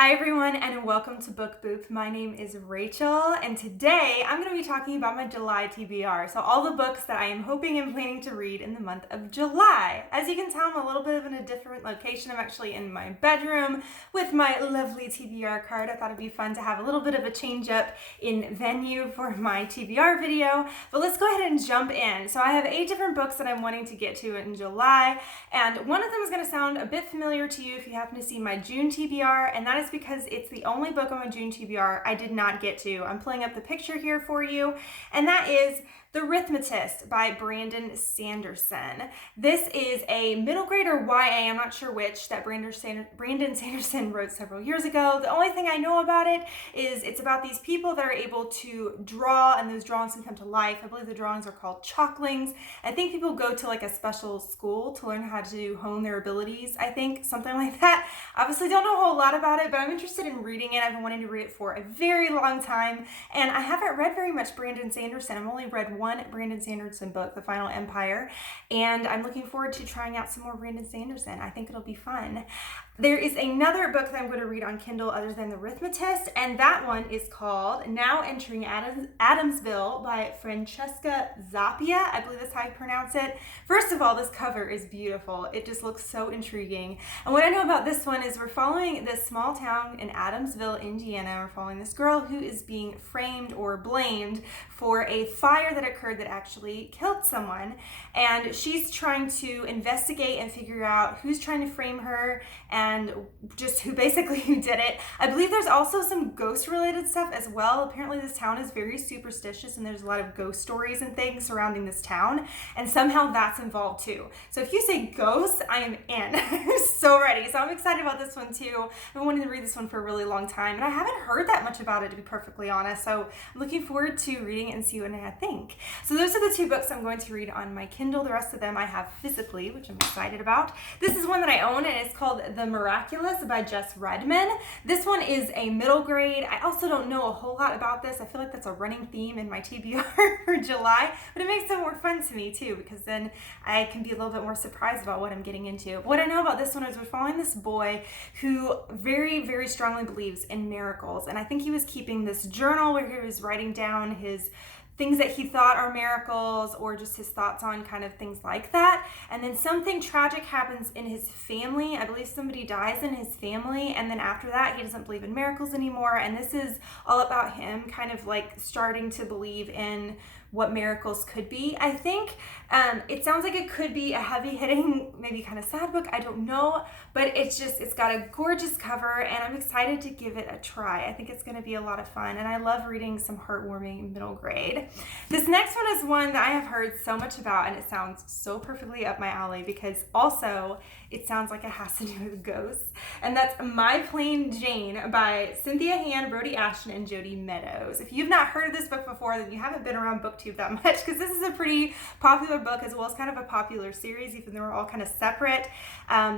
Hi everyone and welcome to Book Boop. My name is Rachel and today I'm going to be talking about my July TBR. So all the books that I am hoping and planning to read in the month of July. As you can tell, I'm a little bit in a different location. I'm actually in my bedroom with my lovely TBR card. I thought it'd be fun to have a little bit of a change up in venue for my TBR video. But let's go ahead and jump in. So I have 8 different books that I'm wanting to get to in July, and one of them is going to sound a bit familiar to you if you happen to see my June TBR, and that is because it's the only book on my June TBR I did not get to. I'm pulling up the picture here for you, and that is The Rithmatist by Brandon Sanderson. This is a middle grade or YA, I'm not sure which, that Brandon Sanderson wrote several years ago. The only thing I know about it is it's about these people that are able to draw, and those drawings can come to life. I believe the drawings are called chalklings. I think people go to like a special school to learn how to hone their abilities, I think, something like that. Obviously don't know a whole lot about it, but I'm interested in reading it. I've been wanting to read it for a very long time, and I haven't read very much Brandon Sanderson. I've only read one Brandon Sanderson book, The Final Empire, and I'm looking forward to trying out some more Brandon Sanderson. I think it'll be fun. There is another book that I'm going to read on Kindle other than The Rithmatist, and that one is called Now Entering Adamsville by Francesca Zappia. I believe that's how you pronounce it. First of all, this cover is beautiful. It just looks so intriguing. And what I know about this one is we're following this small town in Adamsville, Indiana. We're following this girl who is being framed or blamed for a fire that occurred that actually killed someone. And she's trying to investigate and figure out who's trying to frame her and just who did it. I believe there's also some ghost related stuff as well. Apparently this town is very superstitious and there's a lot of ghost stories and things surrounding this town, and somehow that's involved too. So if you say ghosts, I am in. I'm so ready. So I'm excited about this one too. I've been wanting to read this one for a really long time, and I haven't heard that much about it, to be perfectly honest. So I'm looking forward to reading it and see what I think. So those are the 2 books I'm going to read on my Kindle. The rest of them I have physically, which I'm excited about. This is one that I own, and it's called The Miraculous by Jess, Redman. This one is a middle grade. I also don't know a whole lot about this. I feel like that's a running theme in my TBR for July, but it makes it more fun to me too, because then I can be a little bit more surprised about what I'm getting into. What I know about this one is we're following this boy who very, very strongly believes in miracles, and I think he was keeping this journal where he was writing down his things that he thought are miracles, or just his thoughts on kind of things like that. And then something tragic happens in his family. I believe somebody dies in his family, and then after that he doesn't believe in miracles anymore. And this is all about him kind of like starting to believe in what miracles could be. I think it sounds like it could be a heavy-hitting, maybe kind of sad book. I don't know, but it's got a gorgeous cover, and I'm excited to give it a try. I think it's going to be a lot of fun, and I love reading some heartwarming middle grade. This next one is one that I have heard so much about, and it sounds so perfectly up my alley because also it sounds like it has to do with ghosts, and that's My Plain Jane by Cynthia, Brodi, Ashton, and Jodi Meados. If you've not heard of this book before, then you haven't been around BookTube that much, because this is a pretty popular book as well as kind of a popular series, even though they're all kind of separate.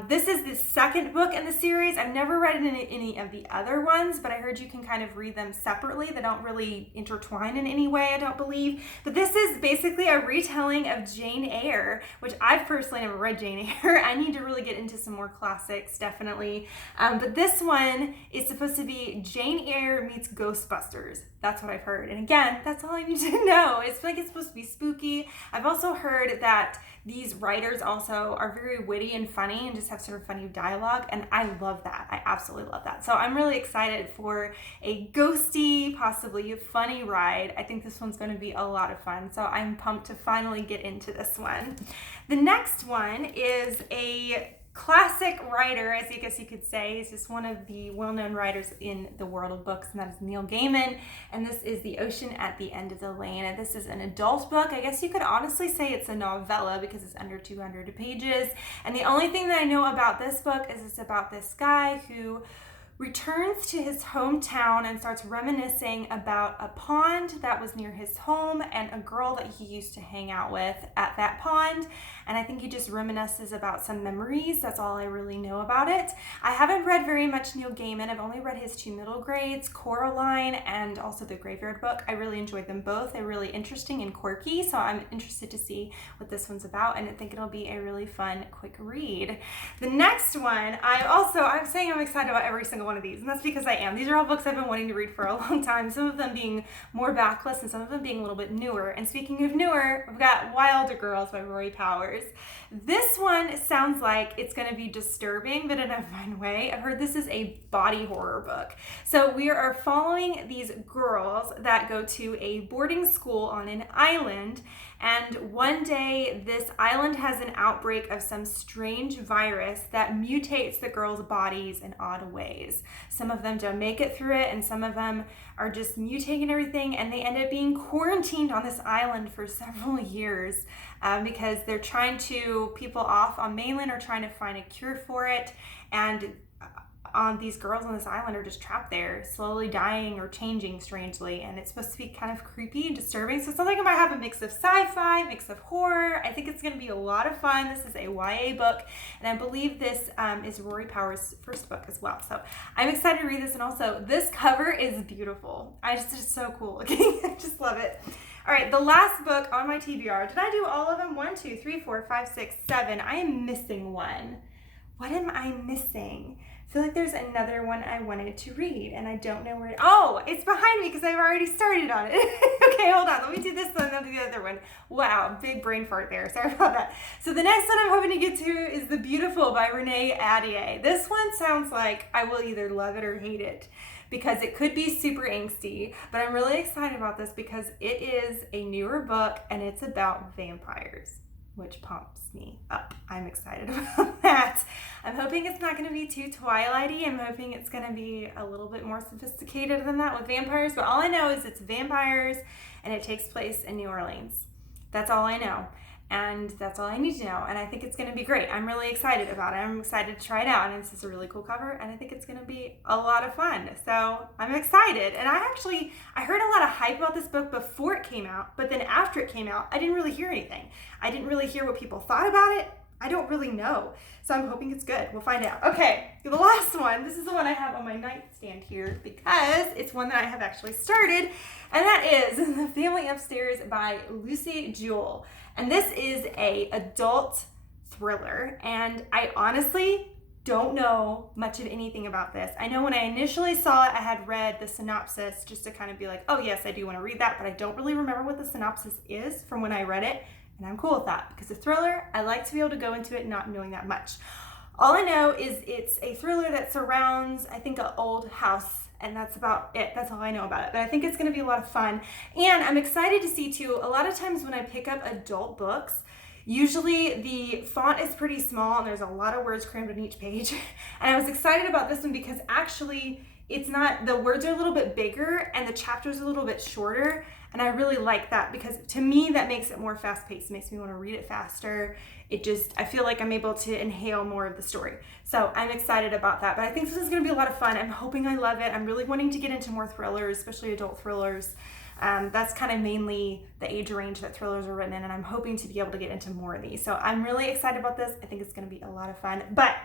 This is the second book in the series. I've never read any of the other ones, but I heard you can kind of read them separately. They don't really intertwine in any way, I don't believe. But this is basically a retelling of Jane Eyre, which I've personally never read Jane Eyre. I need to really get into some more classics, definitely. But this one is supposed to be Jane Eyre meets Ghostbusters. That's what I've heard. And again, that's all I need to know. It's like it's supposed to be spooky. I've also heard that these writers also are very witty and funny and just have sort of funny dialogue, and I love that. I absolutely love that. So I'm really excited for a ghosty, possibly funny ride. I think this one's going to be a lot of fun, so I'm pumped to finally get into this one. The next one is a classic writer, as I guess you could say. He's just one of the well-known writers in the world of books, and that is Neil Gaiman. And this is The Ocean at the End of the Lane. And this is an adult book. I guess you could honestly say it's a novella because it's under 200 pages. And the only thing that I know about this book is it's about this guy who returns to his hometown and starts reminiscing about a pond that was near his home and a girl that he used to hang out with at that pond. And I think he just reminisces about some memories. That's all I really know about it. I haven't read very much Neil Gaiman. I've only read his 2 middle grades, Coraline and also The Graveyard Book. I really enjoyed them both. They're really interesting and quirky, so I'm interested to see what this one's about, and I think it'll be a really fun, quick read. The next one, I'm saying I'm excited about every single one one of these, and that's because I am. These are all books I've been wanting to read for a long time, some of them being more backlist and some of them being a little bit newer. And speaking of newer, we've got Wilder Girls by Rory Powers. This one sounds like it's going to be disturbing, but in a fun way. I've heard this is a body horror book. So we are following these girls that go to a boarding school on an island, and one day this island has an outbreak of some strange virus that mutates the girls' bodies in odd ways. Some of them don't make it through it, and some of them are just mutating everything, and they end up being quarantined on this island for several years because they're trying to, people off on mainland are trying to find a cure for it, and these girls on this island are just trapped there, slowly dying or changing strangely, and it's supposed to be kind of creepy and disturbing. So it sounds like it might have a mix of sci-fi, mix of horror. I think it's going to be a lot of fun. This is a YA book, and I believe this is Rory Powers' first book as well. So I'm excited to read this, and also this cover is beautiful. It's so cool looking. I just love it. All right, the last book on my TBR. Did I do all of them? 1, 2, 3, 4, 5, 6, 7. I am missing one. What am I missing? I feel like there's another one I wanted to read, and I don't know where it's behind me because I've already started on it. Okay, hold on. Let me do this one and then the other one. Wow, big brain fart there. Sorry about that. So the next one I'm hoping to get to is The Beautiful by Renee Ahdieh. This one sounds like I will either love it or hate it, because it could be super angsty, but I'm really excited about this because it is a newer book and it's about vampires, which pumps me up. I'm excited about that. I'm hoping it's not going to be too Twilighty. I'm hoping it's going to be a little bit more sophisticated than that with vampires, but all I know is it's vampires and it takes place in New Orleans. That's all I know. And that's all I need to know. And I think it's going to be great. I'm really excited about it. I'm excited to try it out. And this is a really cool cover. And I think it's going to be a lot of fun. So I'm excited. And I heard a lot of hype about this book before it came out. But then after it came out, I didn't really hear anything. I didn't really hear what people thought about it. I don't really know. So I'm hoping it's good. We'll find out. Okay, the last one. This is the one I have on my nightstand here because it's one that I have actually started. And that is The Family Upstairs by Lucy Jewell. And this is a adult thriller, and I honestly don't know much of anything about this. I know when I initially saw it, I had read the synopsis just to kind of be like, oh yes, I do want to read that, but I don't really remember what the synopsis is from when I read it, and I'm cool with that because a thriller, I like to be able to go into it not knowing that much. All I know is it's a thriller that surrounds, I think, an old house. And that's about it. That's all I know about it. But I think it's going to be a lot of fun. And I'm excited to see, too, a lot of times when I pick up adult books, usually the font is pretty small and there's a lot of words crammed on each page. And I was excited about this one because actually it's not, the words are a little bit bigger and the chapters are a little bit shorter. And I really like that because to me, that makes it more fast-paced. It makes me want to read it faster. I feel like I'm able to inhale more of the story. So I'm excited about that. But I think this is going to be a lot of fun. I'm hoping I love it. I'm really wanting to get into more thrillers, especially adult thrillers. That's kind of mainly the age range that thrillers are written in, and I'm hoping to be able to get into more of these. So I'm really excited about this. I think it's going to be a lot of fun. But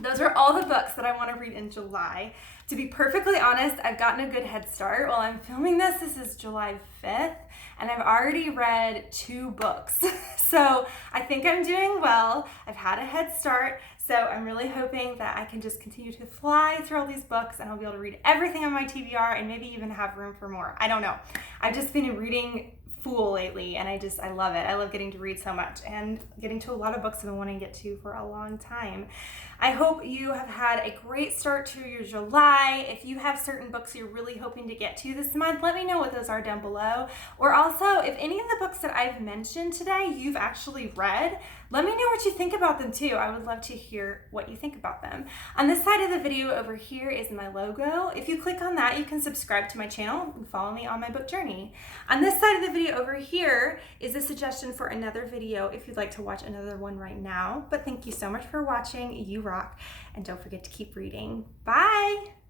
those are all the books that I want to read in July. To be perfectly honest, I've gotten a good head start. While I'm filming this, this is July 5th, and I've already read 2 books. So I think I'm doing well. I've had a head start. So I'm really hoping that I can just continue to fly through all these books and I'll be able to read everything on my TBR and maybe even have room for more. I don't know. I've just been reading full lately and I love it. I love getting to read so much and getting to a lot of books I've been wanting to get to for a long time. I hope you have had a great start to your July. If you have certain books you're really hoping to get to this month, let me know what those are down below. Or also, if any of the books that I've mentioned today you've actually read, let me know what you think about them too. I would love to hear what you think about them. On this side of the video over here is my logo. If you click on that, you can subscribe to my channel and follow me on my book journey. On this side of the video over here is a suggestion for another video if you'd like to watch another one right now. But thank you so much for watching. You rock. And don't forget to keep reading. Bye!